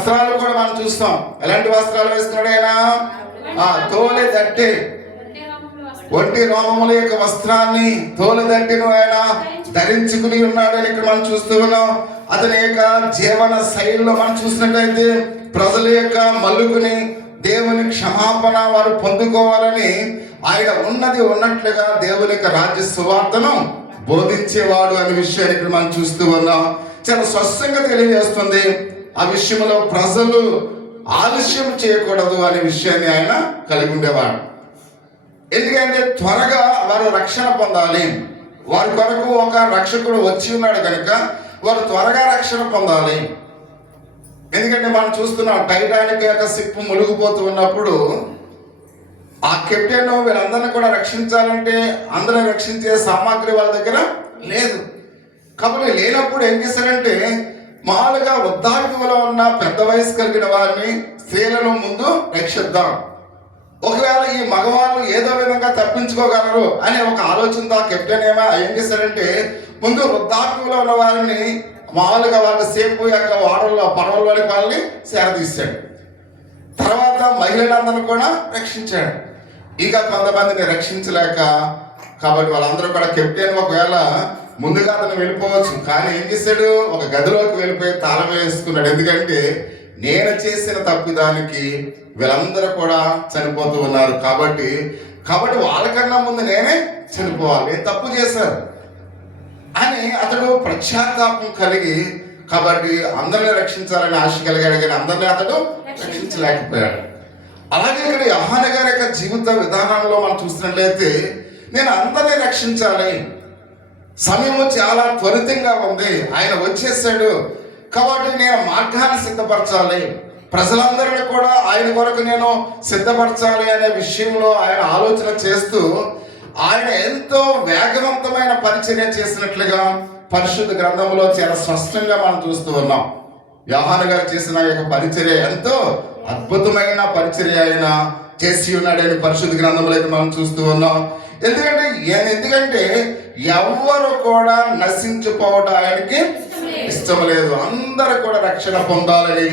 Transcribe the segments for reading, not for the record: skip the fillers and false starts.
వస్త్రాలు కూడా మనం చూస్తాం. ఎలాంటి వస్త్రాలు వేసుకున్నాడు ఆయన? తోలె దట్టి, ఒంటి రోమముల యొక్క వస్త్రాన్ని తోలు దట్టిను ఆయన ధరించుకుని ఉన్నాడు అని ఇక్కడ మనం చూస్తూ ఉన్నాం. అతని యొక్క జీవన శైలిలో మనం చూసినట్లయితే ప్రజల యొక్క మల్లుకుని దేవుని క్షమాపణ వారు పొందుకోవాలని ఆయన ఉన్నది ఉన్నట్లుగా దేవుని యొక్క రాజ్య సువార్తను బోధించేవాడు అనే విషయాన్ని ఇక్కడ మనం చూస్తూ ఉన్నాం. చాలా స్పష్టంగా తెలియజేస్తుంది. ఆ విషయంలో ప్రజలు ఆలస్యం చేయకూడదు అనే విషయాన్ని ఆయన కలిగి ఉండేవాడు. ఎందుకంటే త్వరగా వారు రక్షణ పొందాలి, వారి కొరకు ఒక రక్షకుడు వచ్చి ఉన్నాడు కనుక వారు త్వరగా రక్షణ పొందాలి. ఎందుకంటే మనం చూస్తున్నాం, టైటానిక్ యొక్క షిప్ మునిగిపోతూ ఉన్నప్పుడు ఆ కెప్టెన్ వీళ్ళందరినీ కూడా రక్షించాలంటే అందరిని రక్షించే సామాగ్రి వాళ్ళ దగ్గర లేదు. కాబట్టి లేనప్పుడు ఏం చేశారంటే మామూలుగా వృద్ధాప్యంలో ఉన్న పెద్ద వయసు కలిగిన వారిని, స్త్రీలను ముందు రక్షిద్దాం, ఒకవేళ ఈ మగవాళ్ళు ఏదో విధంగా తప్పించుకోగలరు అనే ఒక ఆలోచనతో కెప్టెన్ ఏం చేశారంటే ముందు వృద్ధాప్యంలో ఉన్న వారిని మామూలుగా వాళ్ళ సేపు యొక్క వాడల్లో పడవల్లోని వాళ్ళని సేరదీశాడు. తర్వాత మహిళలందరూ కూడా రక్షించాడు. ఇక కొంతమందిని రక్షించలేక కాబట్టి వాళ్ళందరూ కూడా కెప్టెన్ ఒకవేళ ముందుగా అతను వెళ్ళిపోవచ్చు, కానీ ఏం చేశాడు, ఒక గదిలోకి వెళ్ళిపోయి తాళం వేసుకున్నాడు. ఎందుకంటే నేను చేసిన తప్పిదానికి వీళ్ళందరూ కూడా చనిపోతూ ఉన్నారు కాబట్టి వాళ్ళకన్నా ముందు నేనే చనిపోవాలి, నేను తప్పు చేశాను అని అతడు పశ్చాత్తాపం కలిగి కాబట్టి అందరినీ రక్షించాలని ఆశ కలిగాడు, కానీ అందరినీ అతడు రక్షించలేకపోయాడు. అలాగే ఇక్కడ యోహాను గారి యొక్క జీవిత విధానంలో మనం చూసినట్లయితే నేను అందరినీ రక్షించాలి, సమయము చాలా త్వరితంగా ఉంది, ఆయన వచ్చేసాడు కాబట్టి నేను మార్గాన్ని సిద్ధపరచాలి, ప్రజలందరినీ కూడా ఆయన కొరకు నేను సిద్ధపరచాలి అనే విషయంలో ఆయన ఆలోచన చేస్తూ ఆయన ఎంతో వేగవంతమైన పరిచర్య చేసినట్లుగా పరిశుద్ధ గ్రంథంలో చాలా స్పష్టంగా మనం చూస్తూ ఉన్నాం. యోహాను గారు చేసిన యొక్క పరిచర్య ఎంతో అద్భుతమైన పరిచర్య ఆయన చేసి ఉన్నాడని పరిశుద్ధ గ్రంథంలో అయితే మనం చూస్తూ ఉన్నాం. ఎందుకంటే ఎవరు కూడా నశించిపోవడం ఆయనకి ఇష్టం లేదు, అందరూ కూడా రక్షణ పొందాలని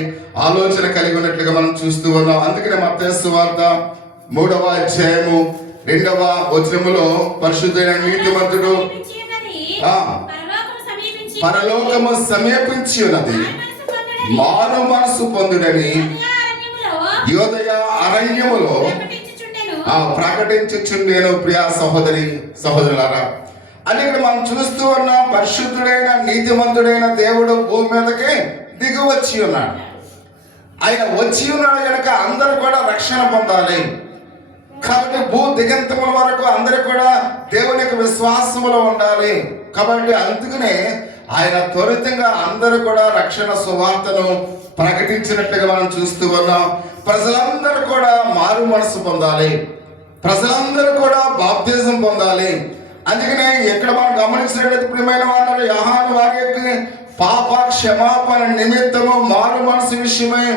ఆలోచన కలిగి ఉన్నట్లుగా మనం చూస్తూ ఉన్నాం. అందుకనే మత్తయి సువార్త 3వ అధ్యాయము 2వ వచనములో పరిశుద్ధుడైన నీతిమంతుడు పరలోకము సమీపించి ఉన్నది, మారు మనసు పొందుడని యోదయ అరణ్యములో ప్రకటించుచుండెను. ప్రియా సహోదరి సహోదరులారా, అని ఇక్కడ మనం చూస్తూ ఉన్నాం. పరిశుద్ధుడైన నీతిమంతుడైన దేవుడు భూమి మీదకి దిగి వచ్చి ఉన్నాడు. ఆయన వచ్చి ఉన్నాడు కనుక అందరూ కూడా రక్షణ పొందాలి. కాబట్టి భూ దిగంతముల వరకు అందరూ కూడా దేవుని యొక్క విశ్వాసములో ఉండాలి. కాబట్టి అందుకనే ఆయన త్వరితంగా అందరూ కూడా రక్షణ సువార్తను ప్రకటించినట్లుగా మనం చూస్తూ ఉన్నాం. ప్రజలందరూ కూడా మారు మనసు పొందాలి, ప్రజలందరూ కూడా బాప్తిజం పొందాలి. అందుకనే ఎక్కడ మనం గమనించినట్లయితే ప్రియమైన వాళ్ళు యోహాను వారి యొక్క పాప క్షమాపణ నిమిత్తము మారు మనసు విషయమై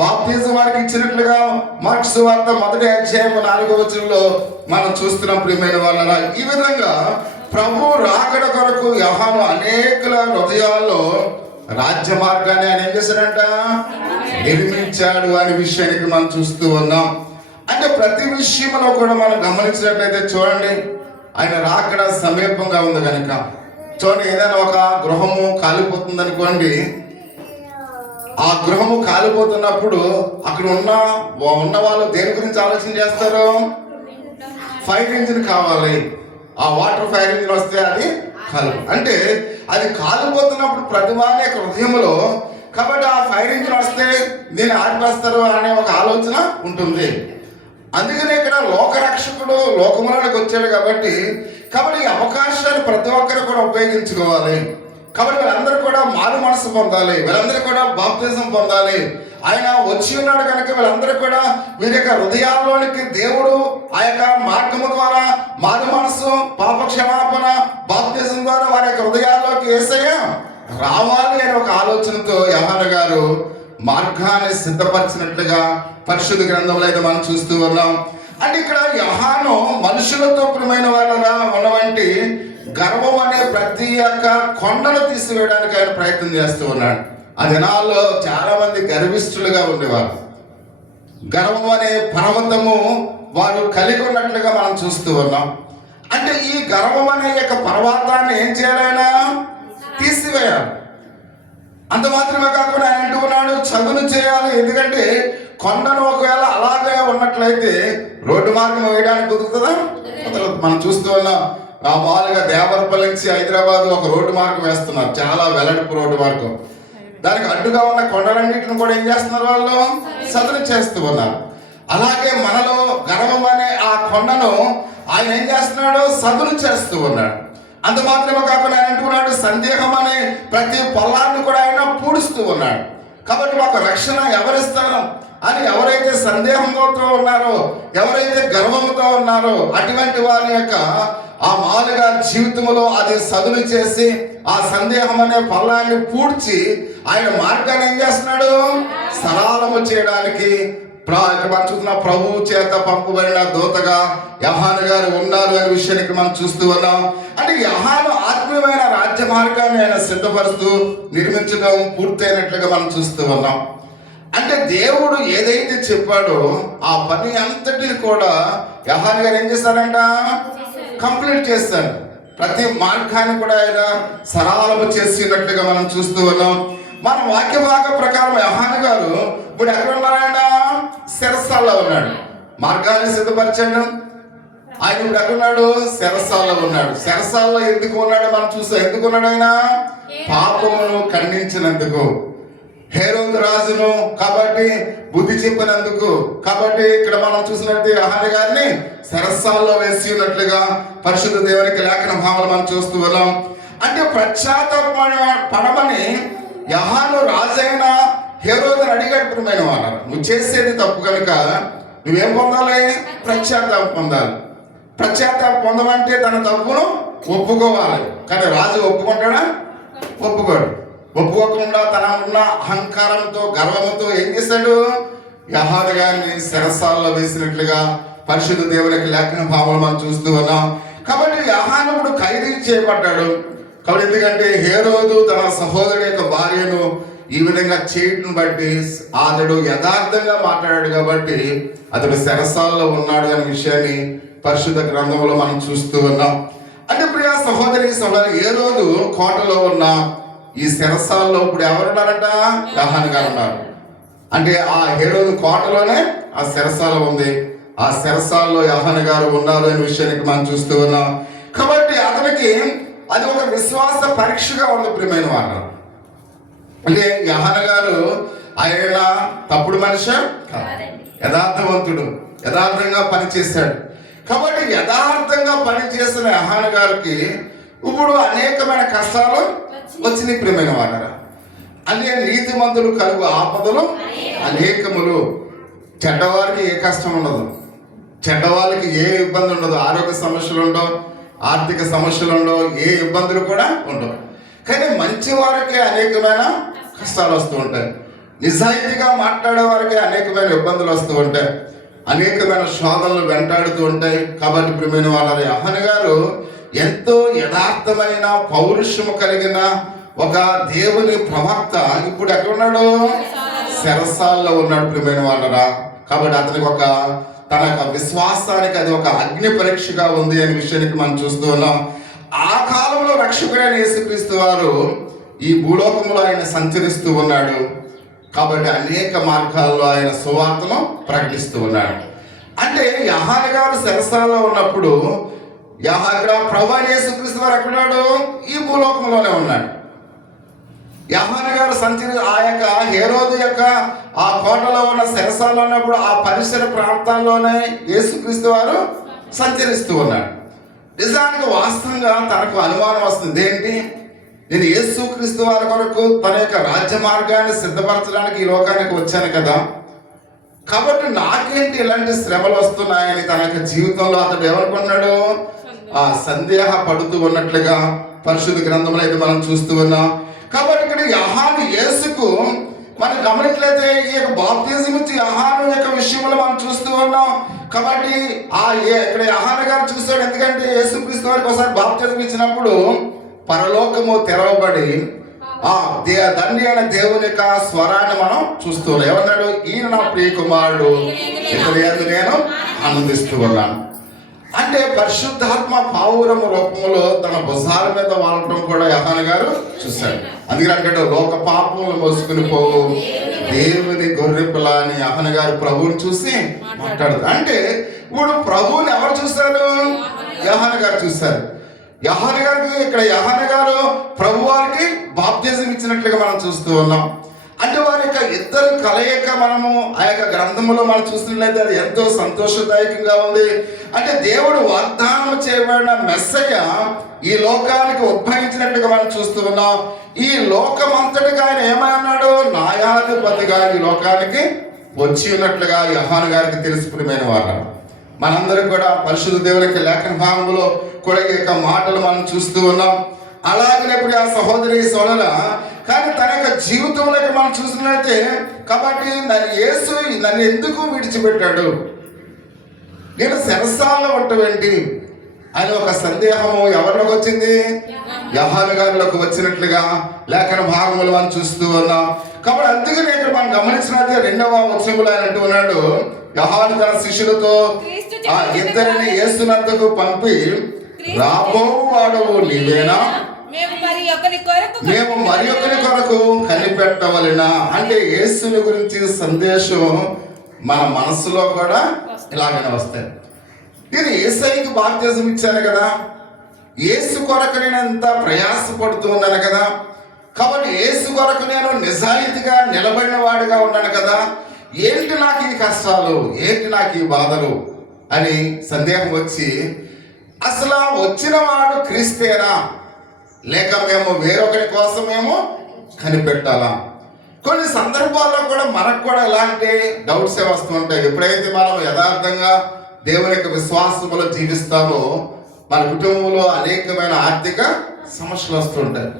బాప్తిజం వారికి ఇచ్చినట్లుగా మార్కు సువార్త 1వ అధ్యాయం 4వ వచనంలో మనం చూస్తున్నాం. ప్రియమైన వాళ్ళ ఈ విధంగా ప్రభు రాకడ కొరకు యోహాను అనేకుల హృదయాల్లో రాజ్య మార్గాన్ని ఆయన ఏం చేశాడంట, నిర్మించాడు అనే విషయానికి మనం చూస్తూ ఉన్నాం. అంటే ప్రతి విషయంలో కూడా మనం గమనించినట్లయితే చూడండి, ఆయన రాకడ సమీపంగా ఉంది కనుక చూడండి, ఏదైనా ఒక గృహము కాలిపోతుంది అనుకోండి, ఆ గృహము కాలిపోతున్నప్పుడు అక్కడ ఉన్న వాళ్ళు దేని గురించి ఆలోచన చేస్తారు, ఫైర్ ఇంజిన్ కావాలి, ఆ వాటర్ ఫైర్ ఇంజిన్ వస్తే అది అంటే అది కాలిపోతున్నప్పుడు ప్రతి వారి యొక్క హృదయంలో కాబట్టి ఆ ఫైర్ ఇంజిన్ వస్తే దీన్ని ఆడిపేస్తారు అనే ఒక ఆలోచన ఉంటుంది. అందుకనే ఇక్కడ లోకరక్షకుడు లోకములకు వచ్చాడు కాబట్టి ఈ అవకాశాన్ని ప్రతి ఒక్కరు కూడా ఉపయోగించుకోవాలి. కాబట్టి వీళ్ళందరూ కూడా మారు మనసు పొందాలి, వీళ్ళందరూ కూడా బాప్తిజం పొందాలి. ఆయన వచ్చి ఉన్నాడు కనుక వీళ్ళందరూ కూడా వీరి యొక్క హృదయాల్లోనికి దేవుడు ఆ యొక్క మార్గము ద్వారా మారు మనసు, పాప క్షమాపణ, బాప్తిజం ద్వారా వారి యొక్క హృదయాల్లోకి యేసయ్య రావాలి అనే ఒక ఆలోచనతో యోహాను గారు మార్గాన్ని సిద్ధపరిచినట్లుగా పరిశుద్ధ గ్రంథంలో అయితే మనం చూస్తూ ఉన్నాం. అంటే ఇక్కడ యోహాను మనుషులతో ప్రియమైన వాళ్ళ ఉన్నవంటి గర్వం అనే ప్రతి ఒక్క కొండను తీసివేయడానికి ఆయన ప్రయత్నం చేస్తూ ఉన్నాడు. ఆ దినాల్లో చాలా మంది గర్విష్ఠులుగా ఉండేవారు. గర్వం అనే పర్వతము వారు కలిగి ఉన్నట్లుగా మనం చూస్తూ ఉన్నాం. అంటే ఈ గర్వం అనే యొక్క పర్వతాన్ని ఏం చేయాలైనా తీసివేయాలి. అంత మాత్రమే కాకుండా ఆయన అంటూ ఉన్నాడు, చదును చేయాలి. ఎందుకంటే కొండను ఒకవేళ అలాగే ఉన్నట్లయితే రోడ్డు మార్గం వేయడానికి కుదురుతుందా? మనం చూస్తూ ఉన్నాం. మామూలుగా దేవరపల్లి నుంచి హైదరాబాద్ ఒక రోడ్డు మార్గం వేస్తున్నారు, చాలా వెల్లడిపు రోడ్డు మార్గం. దానికి అడ్డుగా ఉన్న కొండలన్నింటిని కూడా ఏం చేస్తున్నారు? వాళ్ళు చదును చేస్తూ ఉన్నారు. అలాగే మనలో గర్వం అనే ఆ కొండను ఆయన ఏం చేస్తున్నాడు? చదును చేస్తూ ఉన్నాడు. అంత మాత్రమే కాకుండా ఆయన అంటున్నాడు, సందేహం అనే ప్రతి పొలాన్ని కూడా ఆయన పూడుస్తూ ఉన్నాడు. కాబట్టి మాకు రక్షణ ఎవరిస్తారు అని ఎవరైతే సందేహంతో ఉన్నారో, ఎవరైతే గర్వంతో ఉన్నారో, అటువంటి వారి యొక్క ఆ మామూలుగా జీవితంలో అది సదును చేసి ఆ సందేహం అనే పల్లాన్ని పూడ్చి ఆయన మార్గాన్ని ఏం చేస్తున్నాడు? సరళము చేయడానికి మనం చూస్తున్న ప్రభువు చేత పంపబడిన దూతగా యోహాను గారు ఉన్నారు అనే విషయానికి మనం చూస్తూ ఉన్నాం. అంటే యోహాను ఆత్మీయమైన రాజ్య మార్గాన్ని ఆయన సిద్ధపరుస్తూ నిర్మించడం పూర్తయినట్లుగా మనం చూస్తూ ఉన్నాం. అంటే దేవుడు ఏదైతే చెప్పాడో ఆ పని అంతటిని కూడా యోహాను గారు ఏం చేస్తారంట? కంప్లీట్ చేస్తాడు. ప్రతి మార్గాన్ని కూడా ఆయన సరళము చేసినట్లుగా మనం చూస్తూ ఉన్నాం. మన వాక్య భాగ ప్రకారం యోహాను గారు ఇప్పుడు ఎక్కడ ఉన్నారాయన? శిరస్సాల్లో ఉన్నాడు. మార్గాన్ని సిద్ధపరిచాడు. ఆయన ఇప్పుడు ఎక్కడున్నాడు? శిరస్సాల్లో ఉన్నాడు. శిరస్సాల్లో ఎందుకు ఉన్నాడు మనం చూస్తాం. ఎందుకు ఉన్నాడు ఆయన? పాపమును ఖండించినందుకు, హేరోదు రాజును కాబట్టి బుద్ధి చెప్పినందుకు. కాబట్టి ఇక్కడ మనం చూసినట్టు యోహాను గారిని శిరస్సాల్లో వేసి ఉన్నట్లుగా పరిశుద్ధ దేవునికి లేఖన భావాలు మనం చూస్తూ ఉన్నాం. అంటే పడమని యోహాను రాజైన హేరోదుని అడిగాడు. ప్రియమైన వారు, నువ్వు చేసేది తప్పు కనుక నువ్వేం పొందాలి? ప్రత్యాతాపం పొందాలి. ప్రత్యాతాపం పొందమంటే తన తప్పును ఒప్పుకోవాలి. కానీ రాజు ఒప్పుకుంటాడా? ఒప్పుకోడు. ఒప్పుకోకుండా తన ఉన్న అహంకారంతో గర్వంతో ఏం చేశాడు? యోహాను గారిని శిరస్సాల్లో వేసినట్లుగా పరిశుద్ధ దేవునికి లేఖన భావాలు మనం చూస్తూ ఉన్నాం. కాబట్టి యోహాను ఇప్పుడు ఖైదీ చేయబడ్డాడు. కాబట్టి ఎందుకంటే హేరోదు తన సహోదరుడి యొక్క భార్యను ఈ విధంగా చేయటం బట్టి అతడు యథార్థంగా మాట్లాడాడు కాబట్టి అతడు శిరస్సాల్లో ఉన్నాడు అనే విషయాన్ని పరిశుద్ధ గ్రంథంలో మనం చూస్తూ ఉన్నాం. అంటే ప్రియ సహోదరి హేరోదు కోటలో ఉన్న ఈ శిరస్సాల్లో ఇప్పుడు ఎవరున్నారంట? యోహాను గారు ఉన్నారు. అంటే ఆ హేరోదు కోటలోనే ఆ శిరస్సాల ఉంది. ఆ శిరస్సాల్లో యోహాను గారు ఉన్నారు అనే విషయానికి మనం చూస్తూ ఉన్నాం. కాబట్టి అతనికి అది ఒక విశ్వాస పరీక్షగా ఉంది. ప్రియమైన వారు, అంటే యోహాను గారు ఆయన తప్పుడు మనిషి, యథార్థవంతుడు, యథార్థంగా పనిచేశాడు. కాబట్టి యథార్థంగా పనిచేసిన యోహాను గారికి ఇప్పుడు అనేకమైన కష్టాలు వచ్చినాయి. ప్రియమైన వారు, అనే నీతిమంతులు కలుగు ఆపదలు అనేకములు. చెడ్డవారికి ఏ కష్టం ఉండదు, చెడ్డవాళ్ళకి ఏ ఇబ్బంది ఉండదు, ఆరోగ్య సమస్యలు ఉండవు, ఆర్థిక సమస్యలు ఉండవు, ఏ ఇబ్బందులు కూడా ఉండవు. కానీ మంచి వారికి అనేకమైన కష్టాలు వస్తూ ఉంటాయి. నిజాయితీగా మాట్లాడే వారికి అనేకమైన ఇబ్బందులు వస్తూ ఉంటాయి, అనేకమైన శోధనలు వెంటాడుతూ ఉంటాయి. కాబట్టి ప్రియమైన వాళ్ళ యోహాను గారు ఎంతో యథార్థమైన పౌరుషము కలిగిన ఒక దేవుని ప్రవక్త ఇప్పుడు ఎక్కడున్నాడు? శిరస్సాల్లో ఉన్నాడు. ప్రియమైన వాళ్ళరా, కాబట్టి అతనికి ఒక తన యొక్క విశ్వాసానికి అది ఒక అగ్ని పరీక్షగా ఉంది అనే విషయానికి మనం చూస్తూ ఉన్నాం. ఆ కాలంలో రక్షకుడైన యేసుక్రీస్తు వారు ఈ భూలోకంలో ఆయన సంచరిస్తూ ఉన్నాడు. కాబట్టి అనేక మార్గాల్లో ఆయన సువార్తను ప్రకటిస్తూ ఉన్నాడు. అంటే యోహాను గారు శిరస్సాల్లో ఉన్నప్పుడు ఇక్కడ ప్రభువైన యేసుక్రీస్తు వారు ఎక్కడున్నాడు? ఈ భూలోకంలోనే ఉన్నాడు. యోహాను గారు ఆ యొక్క హేరోదు యొక్క ఆ కోటలో ఉన్న శిరస్సాల్లో ఉన్నప్పుడు ఆ పరిసర ప్రాంతాల్లోనే యేసుక్రీస్తు వారు సంచరిస్తూ ఉన్నాడు. నిజానికి వాస్తవంగా తనకు అనుమానం వస్తుంది. ఏంటి? నేను యేసుక్రీస్తు వారి కొరకు తన యొక్క రాజ్య మార్గాన్ని సిద్ధపరచడానికి ఈ లోకానికి వచ్చాను కదా, కాబట్టి నాకేంటి ఇలాంటి శ్రమలు వస్తున్నాయని తన యొక్క జీవితంలో అతడు ఏమనుకున్నాడు? ఆ సందేహ పడుతూ ఉన్నట్లుగా పరిశుద్ధ గ్రంథంలో అయితే మనం చూస్తూ ఉన్నాం. కాబట్టి ఇక్కడ యోహాను యేసుకు మనం గమనించలేదే ఈ యొక్క బాప్తిజం ఇచ్చి యోహాను యొక్క విషయంలో మనం చూస్తూ ఉన్నాం. కాబట్టి ఇక్కడ యోహాను గారు చూస్తాడు. ఎందుకంటే యేసుక్రీస్తు వారికి ఒకసారి బాప్తిజం ఇచ్చినప్పుడు పరలోకము తెరవబడి తండ్రి అయిన దేవుని యొక్క స్వరాన్ని మనం చూస్తూ ఉన్నాం. ఏమన్నాడు? ఈయన నా ప్రియ కుమారుడు, ఇతని యందు నేను ఆనందిస్తూ ఉన్నాను. అంటే పరిశుద్ధాత్మ పావురము రూపంలో తన భుజాల మీద వాడటం కూడా యోహాను గారు చూశాడు. అందుకని అంటాడు, లోక పాపములు మోసుకుని పోవు దేవుని గొర్రెపిల్ల అని యోహాను గారు ప్రభువుని చూసి మాట్లాడుతారు. అంటే ఇప్పుడు ప్రభువుని ఎవరు చూశారు? యోహాను గారు చూశారు. యోహాను గారికి ఇక్కడ యోహాను గారు ప్రభు వారికి బాప్తిజం ఇచ్చినట్లుగా మనం చూస్తూ ఉన్నాం. అంటే వారి యొక్క ఇద్దరు కలయిక మనము ఆ యొక్క గ్రంథములో మనం చూసినట్లయితే అది ఎంతో సంతోషదాయకంగా ఉంది. అంటే దేవుడు వాగ్దానం చేయబడిన మెస్సయ్య ఈ లోకానికి ఉద్భవించినట్టుగా మనం చూస్తూ ఉన్నాం. ఈ లోకమంతటిగా ఆయన ఏమన్నాడు? న్యాయాధిపతిగా ఈ లోకానికి వచ్చి ఉన్నట్లుగా యోహాను గారికి తెలుసుకునే వారు. మనందరం కూడా పరిశుద్ధ దేవునికి లేఖన భాగంలో కూడా ఈ యొక్క మాటలు మనం చూస్తూ ఉన్నాం. అలాగనే ఇప్పుడు ఆ సహోదరి సోదర కానీ తన యొక్క జీవితంలోకి మనం చూసినట్లయితే, కాబట్టి యేసు నన్ను ఎందుకు విడిచిపెట్టాడు, నేను శరసాల్లో ఉండవేంటి అని ఒక సందేహము ఎవరిలోకి వచ్చింది? యోహాను గారిలోకి వచ్చినట్లుగా లేఖన భాగములు మనం చూస్తూ ఉన్నాం. కాబట్టి అందుకని ఇక్కడ మనం గమనించినట్లయితే 2వ వచనంలో ఆయన అంటూ ఉన్నాడు, యోహాను తన శిష్యులతో ఇద్దరిని యేసునందుకు పంపి, రాబోవాడవు నీవేనా, మేము మరి ఒకరి కొరకు కనిపెట్టవలెనా. అంటే యేసుని గురించి సందేశం మన మనసులో కూడా ఇలాగనే వస్తాయి. నేను యేసయ్యకి బాప్తిజం ఇచ్చాను కదా, యేసు కొరకు నేను ఎంత ప్రయాసపడుతూ ఉన్నాను కదా, కాబట్టి యేసు కొరకు నేను నిజాయితీగా నిలబడిన వాడిగా ఉన్నాను కదా, ఏంటి నాకు ఈ కష్టాలు, ఏంటి నాకు ఈ బాధలు అని సందేహం వచ్చి, అసలు వచ్చిన వాడు క్రీస్తేనా లేక మేము వేరొకరి కోసం మేము కనిపెట్టాలా? కొన్ని సందర్భాల్లో కూడా మనకు కూడా ఇలాంటి డౌట్సే వస్తూ ఉంటాయి. ఎప్పుడైతే మనం యథార్థంగా దేవుని యొక్క విశ్వాసములో జీవిస్తామో మన కుటుంబంలో అనేకమైన ఆర్థిక సమస్యలు వస్తుంటాయి,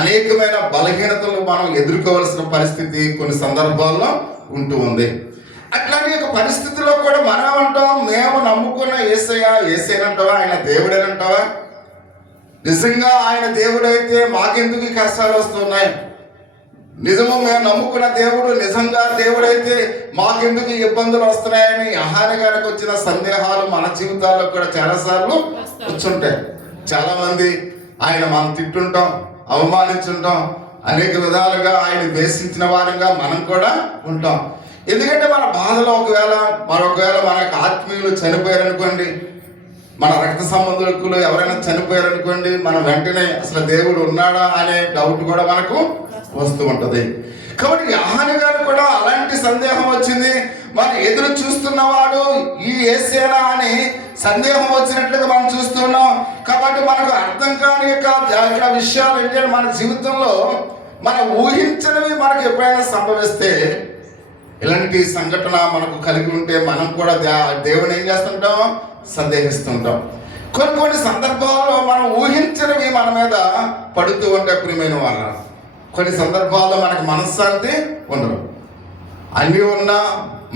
అనేకమైన బలహీనతలు మనం ఎదుర్కోవాల్సిన పరిస్థితి కొన్ని సందర్భాల్లో ఉంటూ ఉంది. అట్లాంటి ఒక పరిస్థితిలో కూడా మనం అంటాం, మేము నమ్ముకున్న యేసయ్యనంటావా, ఆయన దేవుడేనంటావా? నిజంగా ఆయన దేవుడైతే మాకెందుకు ఈ కష్టాలు వస్తున్నాయి? నిజము మేము నమ్ముకున్న దేవుడు నిజంగా దేవుడైతే మాకెందుకు ఇబ్బందులు వస్తున్నాయని యోహాను గారికి వచ్చిన సందేహాలు మన జీవితాల్లో కూడా చాలాసార్లు వచ్చుంటాయి. చాలా మంది ఆయన మనం తిట్టుంటాం, అవమానించుంటాం, అనేక విధాలుగా ఆయన ద్వేషించిన వారంగా మనం కూడా ఉంటాం. ఎందుకంటే మన బాధలో మరొకవేళ మనకు ఆత్మీయులు చనిపోయారనుకోండి, మన రక్త సంబంధికులు ఎవరైనా చనిపోయారనుకోండి, మనం వెంటనే అసలు దేవుడు ఉన్నాడా అనే డౌట్ కూడా మనకు వస్తూ ఉంటుంది. కాబట్టి యోహాను గారు కూడా అలాంటి సందేహం వచ్చింది. మనం ఎదురు చూస్తున్నవాడు ఈ యేసేనా అని సందేహం వచ్చినట్లుగా మనం చూస్తున్నాం. కాబట్టి మనకు అర్థం కాని యొక్క విషయాలు ఏంటంటే, మన జీవితంలో మనం ఊహించనివి మనకు ఎప్పుడైనా సంభవిస్తే, ఇలాంటి సంఘటన మనకు కలిగి ఉంటే మనం కూడా దేవుని ఏం చేస్తుంటాం? సందేహిస్తుంటాం. కొన్ని సందర్భాల్లో మనం ఊహించనివి మన మీద పడుతూ ఉంటే ప్రియమైన వాళ్ళ, కొన్ని సందర్భాల్లో మనకు మనశ్శాంతి ఉండదు. అన్నీ ఉన్నా,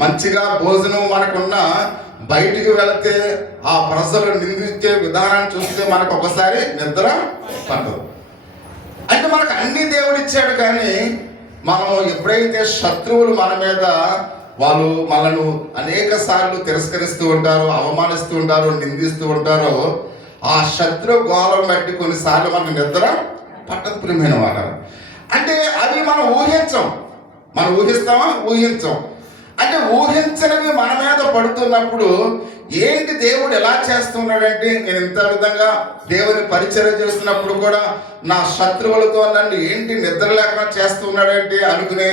మంచిగా భోజనం మనకున్నా, బయటికి వెళితే ఆ ప్రజలు నిందించే విధానాన్ని చూస్తే మనకు ఒకసారి నిద్ర పట్టదు. అంటే మనకు అన్ని దేవుడు ఇచ్చాడు, కానీ మనం ఎప్పుడైతే శత్రువులు మన మీద వాళ్ళు మనను అనేక సార్లు తిరస్కరిస్తూ ఉంటారో, అవమానిస్తూ ఉంటారో, నిందిస్తూ ఉంటారో, ఆ శత్రు గోళం బట్టి కొన్నిసార్లు మనకు నిద్ర పట్టదు ప్రియమైన వారు. అంటే అవి మనం ఊహించం. మనం ఊహిస్తామా? ఊహించం. అంటే ఊహించనివి మన మీద పడుతున్నప్పుడు ఏంటి దేవుడు ఎలా చేస్తున్నాడంటే, నేను ఇంత విధంగా దేవుని పరిచయం చేస్తున్నప్పుడు కూడా నా శత్రువులతో నన్ను ఏంటి నిద్ర లేకుండా చేస్తున్నాడంటే అనుకునే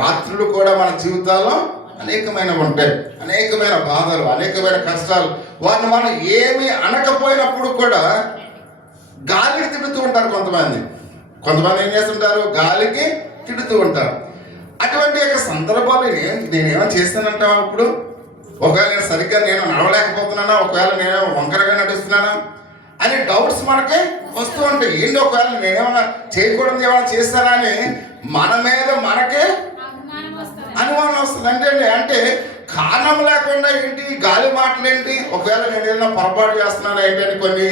రాత్రులు కూడా మన జీవితాల్లో అనేకమైన ఉంటాయి. అనేకమైన బాధలు, అనేకమైన కష్టాలు. వారిని మనం ఏమి అనకపోయినప్పుడు కూడా గాలికి తిడుతూ ఉంటారు కొంతమంది. ఏం చేస్తుంటారు? గాలికి తిడుతూ ఉంటారు. అటువంటి యొక్క సందర్భాలు నేనేమో చేస్తానంటావా? ఇప్పుడు ఒకవేళ నేను సరిగ్గా నడవలేకపోతున్నానా, ఒకవేళ నేను వంకరగా నడుస్తున్నానా అనే డౌట్స్ మనకి వస్తూ ఉంటాయి. ఏంటి ఒకవేళ నేనేమన్నా చేయకూడదు ఏమైనా చేస్తానా అని మన మీద మనకే అనుమానం వస్తుంది. అంటే కారణం లేకుండా ఏంటి గాలి మాటలు ఏంటి, ఒకవేళ నేను ఏదైనా పొరపాటు చేస్తున్నానా ఏంటి అని కొన్ని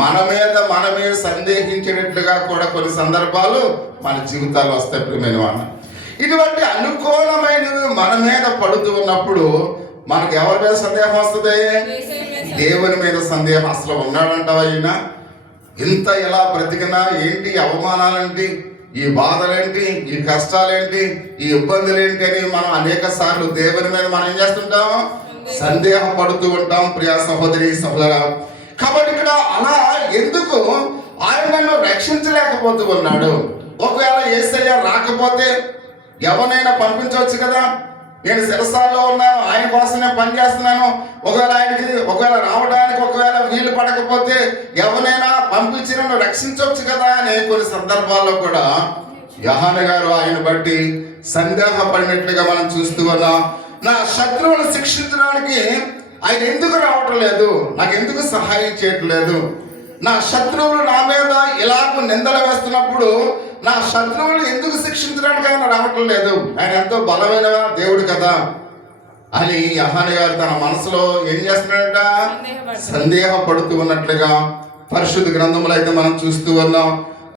మన మీద మనమే సందేహించేటట్లుగా కూడా కొన్ని సందర్భాలు మన జీవితాల్లో వస్తాయి ప్రియమైన వాళ్ళ. ఇటువంటి అనుకూలమైనవి మన మీద పడుతూ ఉన్నప్పుడు మనకు ఎవరి మీద సందేహం వస్తుంది? దేవుని మీద సందేహం. అసలు ఉన్నాడంటావా ఈయన? ఇంత ఎలా బ్రతికినా ఏంటి అవమానాలేంటి, ఈ బాధలేంటి, ఈ కష్టాలేంటి, ఈ ఇబ్బందులేంటి అని మనం అనేక సార్లు దేవుని మీద మనం ఏం చేస్తుంటాం? సందేహపడుతూ ఉంటాం ప్రియా సహోదరి సహోదరా. కాబట్టి ఇక్కడ అలా ఎందుకు ఆయన నన్ను రక్షించలేకపోతూ ఉన్నాడు? ఒకవేళ యేసయ్య రాకపోతే ఎవరినైనా పంపించవచ్చు కదా. నేను శిరసాల్లో ఉన్నాను, ఆయన కోసం నేను పనిచేస్తున్నాను. ఒకవేళ రావడానికి ఒకవేళ వీలు పడకపోతే ఎవరైనా పంపించి నన్ను రక్షించవచ్చు కదా అని కొన్ని సందర్భాల్లో కూడా యోహాను గారు ఆయన బట్టి సందేహపడినట్లుగా మనం చూస్తూ ఉన్నాం. నా శత్రువులను శిక్షించడానికి ఆయన ఎందుకు రావటం లేదు? నాకు ఎందుకు సహాయం చేయట్లేదు? నా శత్రువులు నా మీద ఇలాగ నిందలు వేస్తున్నప్పుడు నా శత్రువులు ఎందుకు శిక్షించడానికి ఆయన రావటం లేదు? ఆయన ఎంతో బలమైన దేవుడు కదా అని యోహాను గారు తన మనసులో ఏం చేస్తున్నాడంట? సందేహపడుతూ ఉన్నట్లుగా పరిశుద్ధ గ్రంథంలో అయితే మనం చూస్తూ ఉన్నాం.